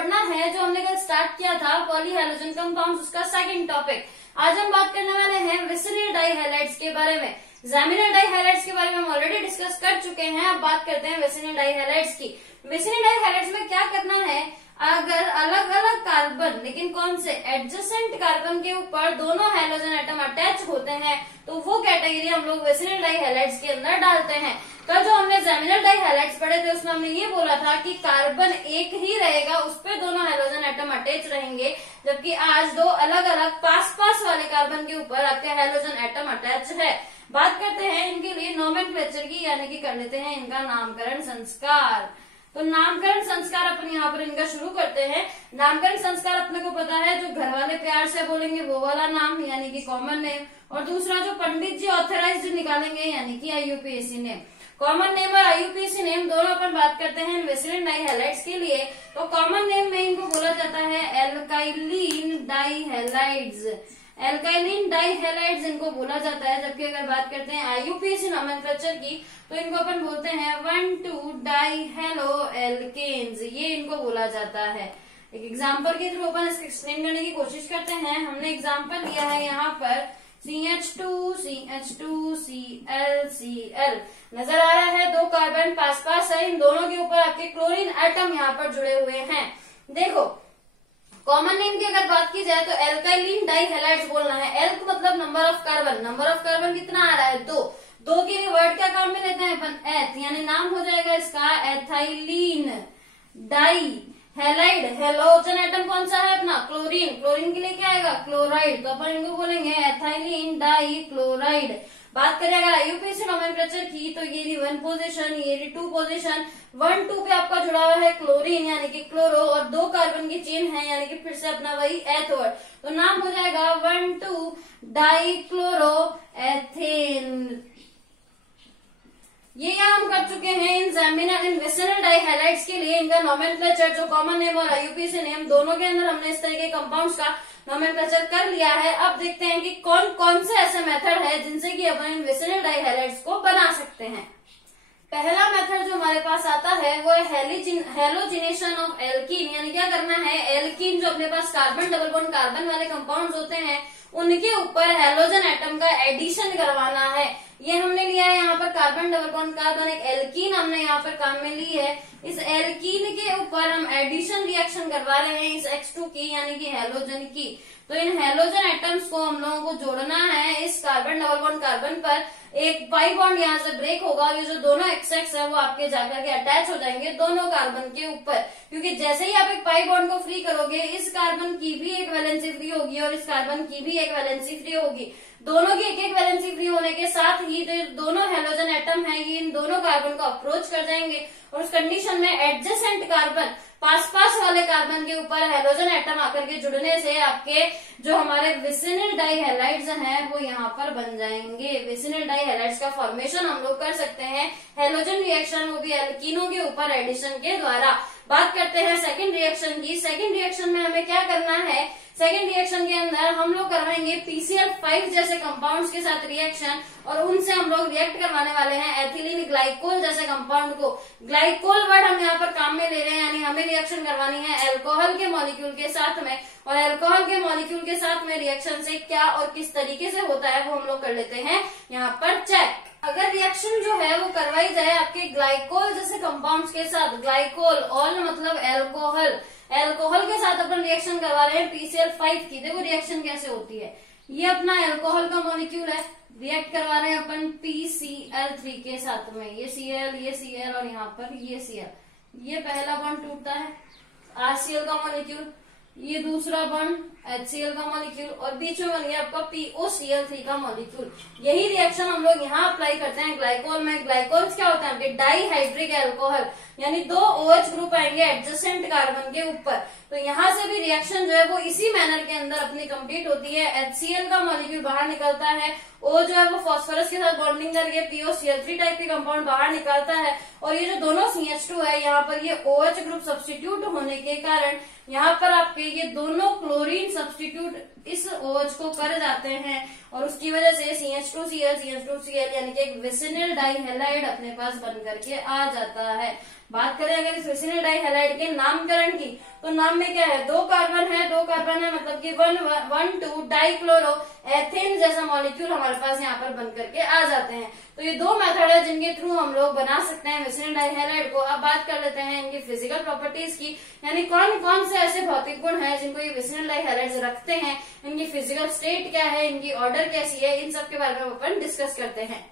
पढ़ना है जो हमने कल स्टार्ट किया था पॉलीहैलोजन कंपाउंड्स, उसका सेकंड टॉपिक। आज हम बात करने वाले हैं विसिनिल डाइहैलाइड्स के बारे में। ज़ैमिनल डाइहैलाइड्स के बारे में हम ऑलरेडी डिस्कस कर चुके हैं। अब बात करते हैं विसिनिल डाइहैलाइड्स की। विसिनिल डाइहैलाइड्स में क्या करना है, अगर अलग अलग कार्बन लेकिन कौन से एडजेसेंट कार्बन के ऊपर दोनों हैलोजन एटम अटैच होते हैं तो वो कैटेगरी हम लोग विसिनिल डाइहैलाइड्स के अंदर डालते हैं। कल जो हमने ज़ैमिनल डाइहैलाइड्स पढ़े थे उसमें हमने ये बोला था कि कार्बन एक ही रहेगा, उस पे दोनों हैलोजन एटम अटैच रहेंगे, जबकि आज दो अलग अलग पास पास वाले कार्बन के ऊपर आपके हैलोजन एटम अटैच है। बात करते हैं इनके लिए नोमेनक्लेचर की, यानी कि कर लेते हैं इनका नामकरण संस्कार। तो नामकरण संस्कार अपन यहाँ पर इनका शुरू करते हैं। नामकरण संस्कार अपने को पता है, जो घर वाले प्यार से बोलेंगे वो वाला नाम यानी कि कॉमन नेम, और दूसरा जो पंडित जी ऑथराइज्ड निकालेंगे यानी कि आईयूपीएसी नेम। कॉमन नेम और आईयूपीएसी नेम दोनों अपन बात करते हैं विसिनिल डाइहैलाइड्स के लिए। तो कॉमन नेम में इनको बोला जाता है एल्काइलिन डाइहैलाइड्स। एल्काइलिन डाइहैलाइड्स इनको बोला जाता है, जबकि अगर बात करते हैं आईयूपीएसी नोमेनक्लेचर की तो इनको अपन बोलते हैं 1,2-डाइहेलो एल्केन्स, ये इनको बोला जाता है। एक एग्जांपल के थ्रू अपन इसको एक्सप्लेन करने की कोशिश करते हैं। हमने एग्जांपल लिया है यहाँ पर CH2 CH2 Cl Cl। नजर आ रहा है दो कार्बन पास पास है, इन दोनों के ऊपर आपके क्लोरीन एटम यहाँ पर जुड़े हुए हैं। देखो कॉमन नेम की अगर बात की जाए तो एल्काइलिन डाइहैलाइड्स बोलना है। एल्क मतलब number of carbon, number of carbon कितना आ रहा है, दो के लिए वर्ड क्या काम में लेते हैं अपन, एथ, यानी नाम हो जाएगा इसका एथाइलिन डाइहैलाइड। हैलोजन एटम कौन सा है अपना, क्लोरीन। क्लोरीन के लिए क्या आएगा, क्लोराइड, तो अपन इनको बोलेंगे एथाइलिन डाइक्लोराइड। बात करें अगर आईयूपीएसी नोमेनक्लेचर की तो ये रही 1 पोजीशन, ये रही 2 पोजीशन। 1-2 पे आपका जुड़ा हुआ है क्लोरीन यानी कि क्लोरो, और 2 कार्बन की चेन है यानी कि फिर से अपना वही एथ वर्ड, तो नाम हो जाएगा 1,2-डाइक्लोरो एथेन। ये हम कर चुके हैं इन ज़ैमिनल इन विसिनिल डाइहैलाइड्स के लिए। इनका नोमेनक्लेचर जो कॉमन नेम और आईयूपीएसी नेम दोनों के अंदर हमने इस तरह के कंपाउंड्स का नोमेनक्लेचर कर लिया है। अब देखते हैं कि कौन कौन से ऐसे मेथड है जिनसे कि अपन इन विसिनिल डाइहैलाइड्स को बना सकते हैं। पहला मेथड जो हमारे पास आता है वो है हेलोजिनेशन ऑफ एल्कीन, यानी क्या करना है, एल्कीन जो अपने पास कार्बन डबल बॉन्ड कार्बन वाले कंपाउंड्स होते हैं उनके ऊपर हैलोजन एटम का एडिशन करवाना है। ये हमने लिया है यहाँ पर कार्बन डबल बॉन्ड कार्बन, एक एल्कीन हमने यहाँ पर काम में ली है। इस एल्कीन के ऊपर हम एडिशन रिएक्शन करवा रहे हैं इस X2 की यानी कि हैलोजन की। तो इन हैलोजन एटम्स को हम लोगों को जोड़ना है इस कार्बन डबल बॉन्ड कार्बन पर। एक पाई बॉन्ड यहाँ से ब्रेक होगा और ये जो दोनों XX है वो आपके जाकर के अटैच हो जाएंगे दोनों कार्बन के ऊपर, क्योंकि जैसे ही आप एक पाई बॉन्ड को फ्री करोगे इस कार्बन की भी एक वैलेंसी फ्री होगी और इस कार्बन की भी एक वैलेंसी फ्री होगी। दोनों की एक एक वैलेंसी फ्री होने के साथ ही जो दोनों हैलोजन एटम है ये इन दोनों कार्बन को अप्रोच कर जाएंगे और उस कंडीशन में एडजेसेंट कार्बन पास पास वाले कार्बन के ऊपर हैलोजन एटम आकर के जुड़ने से आपके जो हमारे विसिनिल डाइहैलाइड्स हैं वो यहाँ पर बन जाएंगे। विसिनिल डाइहैलाइड्स का फॉर्मेशन हम लोग कर सकते हैं हैलोजन रिएक्शन, वो भी एल्कीनों के ऊपर एडिशन के द्वारा। बात करते हैं सेकंड रिएक्शन की। सेकंड रिएक्शन में हमें क्या करना है, सेकेंड रिएक्शन के अंदर हम लोग करवाएंगे PCl5 जैसे कंपाउंड्स के साथ रिएक्शन, और उनसे हम लोग रिएक्ट करवाने वाले हैं एथिलीन ग्लाइकोल जैसे कंपाउंड को। ग्लाइकोल वर्ड हम यहाँ पर काम में ले रहे हैं, यानी हमें रिएक्शन करवानी है अल्कोहल के मॉलिक्यूल के साथ में, और अल्कोहल के मॉलिक्यूल के साथ में रिएक्शन से क्या और किस तरीके से होता है वो हम लोग कर लेते हैं यहाँ पर चेक। अगर रिएक्शन जो है वो करवाई जाए आपके ग्लाइकोल जैसे कंपाउंड्स के साथ, ग्लाइकोल ऑल मतलब एल्कोहल, एल्कोहल के साथ अपन रिएक्शन करवा रहे हैं PCl5 की। देखो रिएक्शन कैसे होती है, ये अपना एल्कोहल का मॉलिक्यूल है, रिएक्ट करवा रहे हैं अपन PCl3 के साथ में, ये Cl और यहाँ पर ये Cl। ये पहला बॉन्ड टूटता है RCl का मॉलिक्यूल, ये दूसरा बॉन्ड HCl का मॉलिक्यूल, और बीच में बन गया आपका POCl3 का मॉलिक्यूल। यही रिएक्शन हम लोग यहाँ अप्लाई करते हैं ग्लाइकोल में। ग्लाइकोल्स क्या होता है आपके, डाइहाइड्रिक एल्कोहल, यानी 2 OH ग्रुप आएंगे एडजेसेंट कार्बन के ऊपर। तो यहाँ से भी रिएक्शन जो है वो इसी मैनर के अंदर अपनी कंप्लीट होती है। HCl का मॉलिक्यूल बाहर निकलता है, O जो है वो फॉस्फोरस के साथ बॉन्डिंग करके POCl3 टाइप के कंपाउंड बाहर निकालता है, और ये जो दोनों CH2 है यहाँ पर ये OH ग्रुप सब्स्टिट्यूट होने के कारण यहाँ पर आपके ये दोनों क्लोरीन सब्स्टिट्यूट इस OH को कर जाते हैं और उसकी वजह से CH2Cl यानी कि एक विसिनिल डाइहैलाइड अपने पास बन करके आ जाता है। बात करें अगर इस विसिनिल डाइहैलाइड के नामकरण की, तो नाम में क्या है, 2 कार्बन है मतलब कि 1,2 डाइक्लोरो एथेन जैसा मॉलिक्यूल हमारे पास यहाँ पर बन करके आ जाते हैं। तो ये 2 मेथड है जिनके थ्रू हम लोग बना सकते हैं विसिनिल डाइहैलाइड को। अब बात कर लेते हैं इनकी फिजिकल प्रॉपर्टीज की, यानी कौन कौन से ऐसे भौतिक गुण हैं जिनको ये विसिनिल डाइहैलाइड्स रखते हैं, इनकी फिजिकल स्टेट क्या है, इनकी ऑर्डर कैसी है, इन सब के बारे में अपन डिस्कस करते हैं।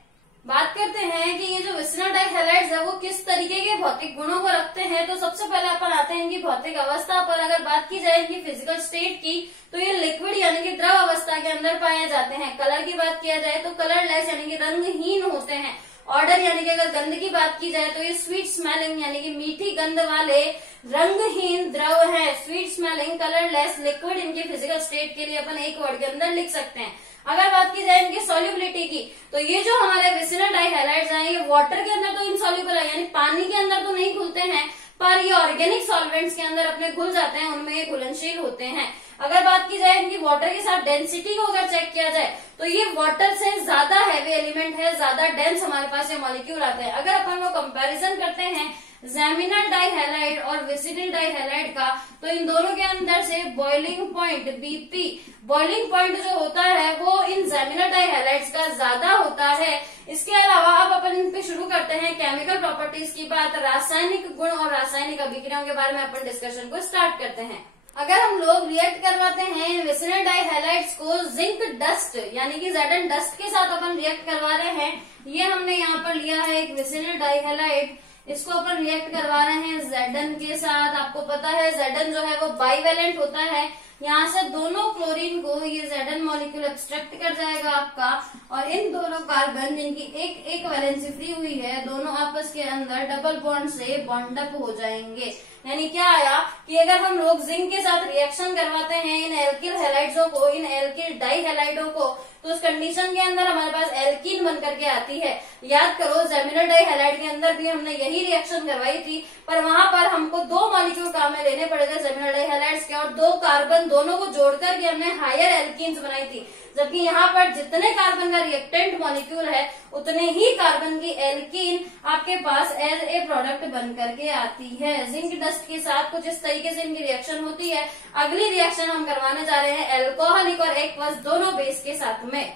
बात करते हैं कि ये जो विसिनिल डाइहैलाइड्स है वो किस तरीके के भौतिक गुणों को रखते हैं। तो सबसे पहले अपन आते हैं इनकी भौतिक अवस्था पर। अगर बात की जाए इनकी फिजिकल स्टेट की, तो ये लिक्विड यानी कि द्रव अवस्था के अंदर पाए जाते हैं। कलर की बात किया जाए तो कलरलेस यानी कि रंगहीन होते हैं। ऑर्डर यानी कि अगर गंध की बात की जाए तो ये स्वीट स्मेलिंग यानी कि मीठी गंध वाले रंगहीन द्रव है। स्वीट स्मेलिंग कलरलेस लिक्विड इनकी फिजिकल स्टेट के लिए अपन एक वर्ड के अंदर लिख सकते हैं। अगर बात की जाए इनकी सॉल्युबिलिटी की, तो ये जो हमारे विसिनिल डाइहैलाइड्स हैं ये वाटर के अंदर तो इनसॉल्युबल है, यानी पानी के अंदर तो नहीं घुलते हैं, पर ये ऑर्गेनिक सॉल्वेंट्स के अंदर अपने घुल जाते हैं, उनमें ये घुलनशील होते हैं। अगर बात की जाए इनकी वाटर के साथ डेंसिटी को अगर चेक किया जाए तो ये वाटर से ज्यादा हैवी एलिमेंट है, ज्यादा डेंस हमारे पास ये मॉलिक्यूल आते हैं। अगर अपन वो कंपैरिजन करते हैं ज़ैमिनल डाइहैलाइड और विसिनिल डाइहैलाइड का, तो इन दोनों के अंदर से boiling point BP, boiling point जो होता है वो इन ज़ैमिनल डाइहैलाइड्स का ज्यादा होता है। इसके अलावा अब अपन इन पे शुरू करते हैं केमिकल प्रॉपर्टीज की बात, रासायनिक गुण और रासायनिक अभिक्रियाओं के बारे में अपन डिस्कशन को स्टार्ट करते हैं। अगर हम लोग रिएक्ट करवाते हैं विसिनिल डाइहैलाइड्स को जिंक डस्ट यानी कि Zn डस्ट के साथ अपन रिएक्ट करवा रहे हैं, ये हमने यहाँ पर लिया है एक विसिनिल डाइहैलाइड, इसको अपन रिएक्ट करवा रहे हैं Zn के साथ। आपको पता है Zn जो है वो बाइवेलेंट होता है, यहाँ से दोनों क्लोरीन को ये Zn मॉलिक्यूल एक्सट्रैक्ट कर जाएगा आपका, और इन दोनों कार्बन जिनकी एक एक वैलेंसी फ्री हुई है, दोनों आपस के अंदर डबल बॉन्ड से बॉन्ड अप हो जाएंगे। यानी क्या आया कि अगर हम लोग जिंक के साथ रिएक्शन करवाते हैं इन एल्किल हैलाइड्सों को, इन एल्किल डाइहैलाइडों को, तो उस कंडीशन के अंदर हमारे पास एल्कीन बन करके आती है। याद करो ज़ैमिनल डाइहैलाइड के अंदर भी हमने यही रिएक्शन करवाई थी, पर वहां पर हमको 2 मॉलिक्यूल काम में लेने पड़े थे ज़ैमिनल डाइहैलाइड्स के, और 2 कार्बन दोनों को जोड़कर के हमने हायर एल्कीन्स बनाई थी। जबकि यहाँ पर जितने कार्बन का रिएक्टेंट मॉलिक्यूल है उतने ही कार्बन की एल्कीन आपके पास एज ए प्रोडक्ट बन करके आती है। जिंक डस्ट के साथ कुछ इस तरीके से इनकी रिएक्शन होती है। अगली रिएक्शन हम करवाने जा रहे हैं एल्कोहलिक और एक्वस दोनों बेस के साथ में।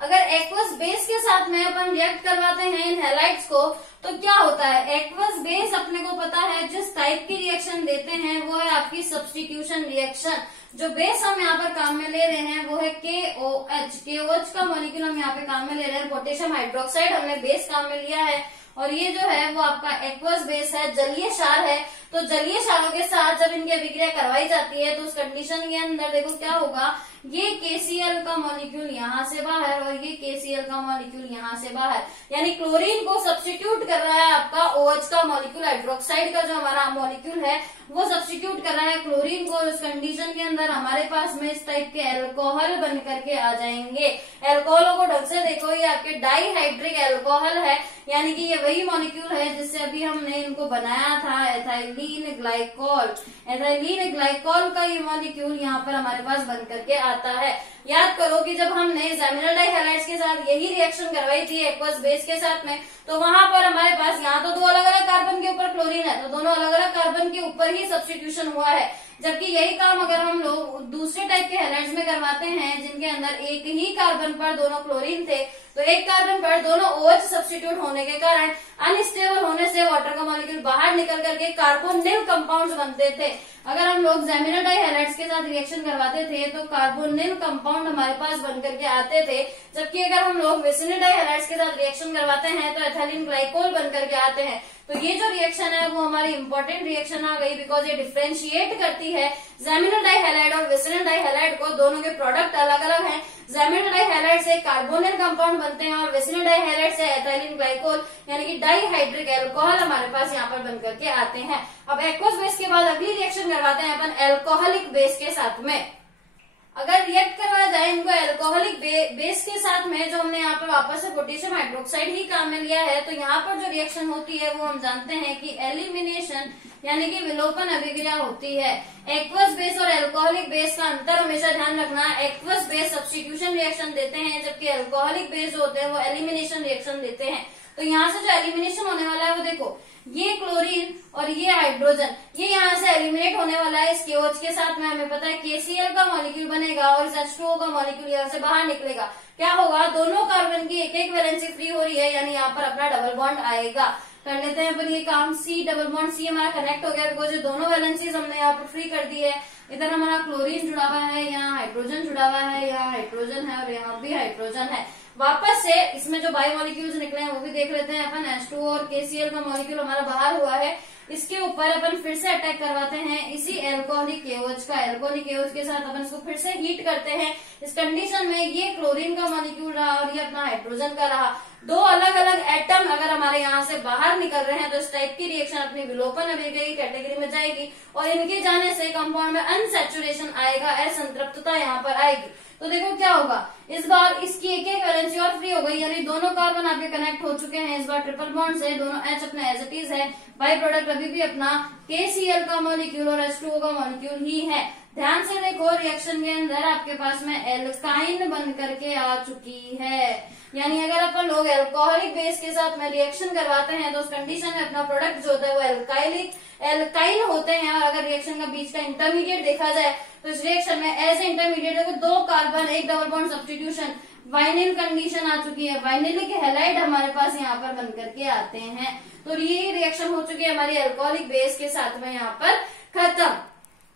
अगर एक्वस बेस के साथ में अपन रिएक्ट करवाते हैं इन हैलाइड्स को, तो क्या होता है, एक्वस बेस अपने को पता है जिस टाइप की रिएक्शन देते हैं वो है आपकी सब्स्टिट्यूशन रिएक्शन। जो बेस हम यहाँ पर काम में ले रहे हैं वो है KOH। KOH का मॉलिक्यूल हम यहाँ पे काम में ले रहे हैं, पोटेशियम हाइड्रोक्साइड हमने बेस काम में लिया है, और ये जो है वो आपका एक्वस बेस है, जलीय क्षार है। तो जलीय क्षारों के साथ जब इनकी अभिक्रिया करवाई जाती है तो उस कंडीशन के अंदर देखो क्या होगा, ये KCl का मॉलिक्यूल यहाँ से बाहर और ये KCl का मॉलिक्यूल यहाँ से बाहर, यानी क्लोरीन को सब्स्टिट्यूट कर रहा है आपका OH का मॉलिक्यूल, हाइड्रोक्साइड का जो हमारा मॉलिक्यूल है वो सब्स्टिट्यूट कर रहा है क्लोरीन को। उस कंडीशन के अंदर हमारे पास में इस टाइप के एल्कोहल बन करके आ जाएंगे। एल्कोहलों को ढंग से देखो, ये आपके डाइहाइड्रिक एल्कोहल है, यानी कि ये वही मॉलिक्यूल है जिससे अभी हमने इनको बनाया था एथाइलीन ग्लाइकोल। एथाइलीन ग्लाइकोल का ये मॉलिक्यूल यहाँ पर हमारे पास बन करके आता है। याद करो कि जब हमने ज़ैमिनल डाइहैलाइड्स के साथ यही रिएक्शन करवाई थी एक्वस बेस के साथ में, तो वहां पर हमारे पास यहाँ तो 2 अलग अलग कार्बन के ऊपर क्लोरीन है, तो दोनों अलग अलग कार्बन के ऊपर ही सब्स्टिट्यूशन हुआ है। जबकि यही काम अगर हम लोग दूसरे टाइप के हैलाइड्स में करवाते हैं जिनके अंदर एक ही कार्बन पर दोनों क्लोरीन थे, तो एक कार्बन पर दोनों OH सब्स्टिट्यूट होने के कारण अनस्टेबल होने से वाटर का मॉलिक्यूल बाहर निकल करके कार्बोनिल कंपाउंड्स बनते थे। अगर हम लोग ज़ैमिनल डाइहैलाइड्स के साथ रिएक्शन करवाते थे तो कार्बोनिल कंपाउंड हमारे पास बन करके आते थे, जबकि अगर हम लोग विसिनिल डाइहैलाइड्स के साथ रिएक्शन करवाते हैं तो एथाइलिन ग्लाइकोल बन करके आते हैं। तो ये जो रिएक्शन है वो हमारी इंपॉर्टेंट रिएक्शन आ गई, बिकॉज ये डिफ्रेंशिएट करती है ज़ैमिनल डाइहैलाइड और विसिनिल डाइहैलाइड को। दोनों के प्रोडक्ट अलग अलग हैं। ज़ैमिनल डाइहैलाइड से कार्बोनिल कंपाउंड बनते हैं और विसिनिल डाइहैलाइड से एथाइलिन ग्लाइकोल यानी कि डाइहाइड्रिक एल्कोहल हमारे पास यहाँ पर बन करके आते हैं। अब एक्वस बेस के बाद अगली रिएक्शन करवाते हैं अपन एल्कोहलिक बेस के साथ में। अगर रिएक्ट करवाया जाए इनको एल्कोहलिक बेस के साथ में, जो हमने यहाँ पर वापस से पोटेशियम हाइड्रोक्साइड ही काम में लिया है, तो यहाँ पर जो रिएक्शन होती है वो हम जानते हैं कि एलिमिनेशन यानी कि विलोपन अभिक्रिया होती है। एक्वस बेस और एल्कोहलिक बेस का अंतर हमेशा ध्यान रखना। एक्वस बेस सब्स्टिट्यूशन रिएक्शन देते हैं, जबकि एल्कोहलिक बेस जो होते हैं वो एलिमिनेशन रिएक्शन देते हैं। तो यहाँ से जो एलिमिनेशन होने वाला है वो देखो, ये क्लोरीन और ये हाइड्रोजन, ये यहाँ से एलिमिनेट होने वाला है। इस KOH के साथ में हमें पता है KCl का मॉलिक्यूल बनेगा और इस H2O का मॉलिक्यूल यहाँ से बाहर निकलेगा। क्या होगा, दोनों कार्बन की एक एक वैलेंसी फ्री हो रही है, यानी यहाँ पर अपना डबल बॉन्ड आएगा। कर लेते हैं पर ये काम, C डबल बॉन्ड C हमारा कनेक्ट हो गया, बिकॉज ये दोनों वैलेंसीज हमने यहाँ पर फ्री कर दी है। इधर हमारा क्लोरीन जुड़ा हुआ है, यहाँ हाइड्रोजन जुड़ा हुआ है, यहाँ हाइड्रोजन है और यहाँ भी हाइड्रोजन है। वापस से इसमें जो बायो मॉलिक्यूल्स निकले हैं वो भी देख लेते हैं अपन। H2O और KCl का मॉलिक्यूल हमारा बाहर हुआ है, इसके ऊपर अपन फिर से अटैक करवाते हैं इसी एल्कोहलिक KOH का। एल्कोहलिक KOH के साथ अपन इसको फिर से हीट करते हैं। इस कंडीशन में ये क्लोरीन का मॉलिक्यूल रहा और ये अपना हाइड्रोजन का रहा। दो अलग अलग एटम अगर हमारे यहाँ से बाहर निकल रहे हैं तो इस टाइप की रिएक्शन अपनी विलोपन अभिक्रिया की कैटेगरी में जाएगी और इनके जाने से कंपाउंड में अनसैचुरेशन आएगा, असंतृप्तता यहाँ पर आएगी। तो देखो क्या होगा, इस बार इसकी एक एक वैलेंसी और फ्री हो गई, यानी दोनों कार्बन आपके कनेक्ट हो चुके हैं इस बार ट्रिपल बॉन्ड से। दोनों H अपने एज इट इज है, बाई प्रोडक्ट अभी भी अपना KCl का मॉलिक्यूल और H2O का मॉलिक्यूल ही है। ध्यान से देखो, रिएक्शन के अंदर आपके पास में एल्काइन बन करके आ चुकी है, यानी अगर अपन लोग एल्कोहलिक बेस के साथ में रिएक्शन करवाते हैं तो उस कंडीशन में अपना प्रोडक्ट जो होता है वो एल्काइल होते हैं। और अगर रिएक्शन का बीच का इंटरमीडिएट देखा जाए तो इस रिएक्शन में एज ए इंटरमीडिएट है दो कार्बन एक double bond substitution, vinyl condition आ चुकी है। वाइनिलिक हैलाइड हमारे पास यहाँ पर बन करके आते हैं। तो ये रिएक्शन हो चुकी है हमारी एल्कोहलिक बेस के साथ में यहाँ पर खत्म।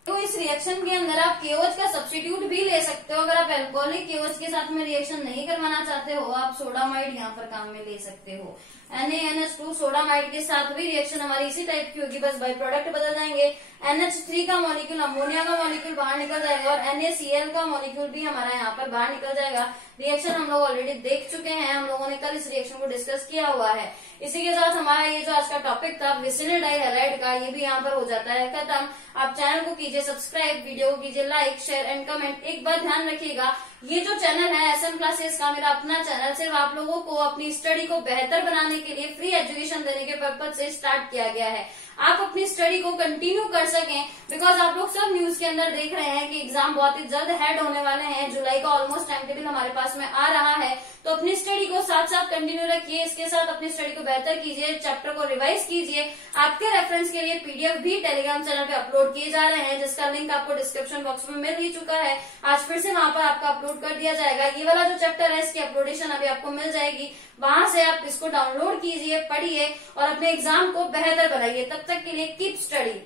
तो इस रिएक्शन के अंदर आप KOH का सब्स्टिट्यूट भी ले सकते हो। अगर आप एल्कोहलिक KOH के साथ में रिएक्शन नहीं करवाना चाहते हो, आप सोडामाइड यहाँ पर काम में ले सकते हो। NaNH2 सोडामाइड के साथ भी रिएक्शन हमारी इसी टाइप की होगी, बस बाई प्रोडक्ट बदल जाएंगे। NH3 का मॉलिक्यूल, अमोनिया का मॉलिक्यूल बाहर निकल जाएगा और NaCl का मॉलिक्यूल भी हमारा यहाँ पर बाहर निकल जाएगा। रिएक्शन हम लोग ऑलरेडी देख चुके हैं, हम लोगों ने कल इस रिएक्शन को डिस्कस किया हुआ है। इसी के साथ हमारा ये जो आज का टॉपिक था विसिनिल डाइहैलाइड का, ये भी यहाँ पर हो जाता है खत्म। आप चैनल को कीजिए सब्सक्राइब, वीडियो को कीजिए लाइक, शेयर एंड कमेंट। एक बात ध्यान रखिएगा, ये जो चैनल है SM क्लासेस का, मेरा अपना चैनल, सिर्फ आप लोगों को अपनी स्टडी को बेहतर बनाने के लिए फ्री एजुकेशन देने के पर्पज से स्टार्ट किया गया है। आप अपनी स्टडी को कंटिन्यू कर सकें, बिकॉज आप लोग सब न्यूज के अंदर देख रहे हैं कि एग्जाम बहुत ही जल्द हेड होने वाले हैं। जुलाई का ऑलमोस्ट टाइम टेबल हमारे पास में आ रहा है, तो अपनी स्टडी को साथ साथ कंटिन्यू रखिए। इसके साथ अपनी स्टडी को बेहतर कीजिए, चैप्टर को रिवाइज कीजिए। आपके रेफरेंस के लिए PDF भी टेलीग्राम चैनल पे अपलोड किए जा रहे हैं, जिसका लिंक आपको डिस्क्रिप्शन बॉक्स में मिल ही चुका है। आज फिर से वहां पर आपका अपलोड कर दिया जाएगा। ये वाला जो चैप्टर है इसकी अपलोडेशन अभी आपको मिल जाएगी, वहां से आप इसको डाउनलोड कीजिए, पढ़िए और अपने एग्जाम को बेहतर बनाइए। तब तक के लिए कीप स्टडी।